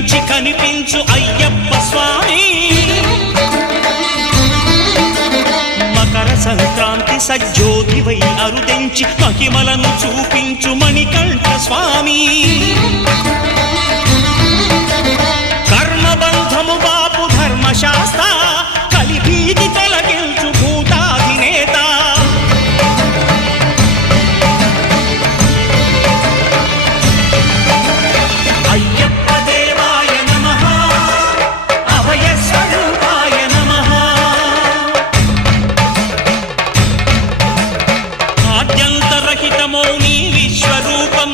కనిపించి కనిపించు అయ్యప్ప స్వామి మకర సంక్రాంతి సజ్జోతివై అరుదెంచి మహిమలను చూపించు మణికంఠ స్వామి కర్మబంధము బాపు ధర్మశాస్త్ర కలిభీతి తొలగించు భూతాధినేత అయ్యప్ప దేవాయ నమః అభయ స్వరూపాయ నమః ఆద్యంతరహితమౌ నీ విశ్వరూపం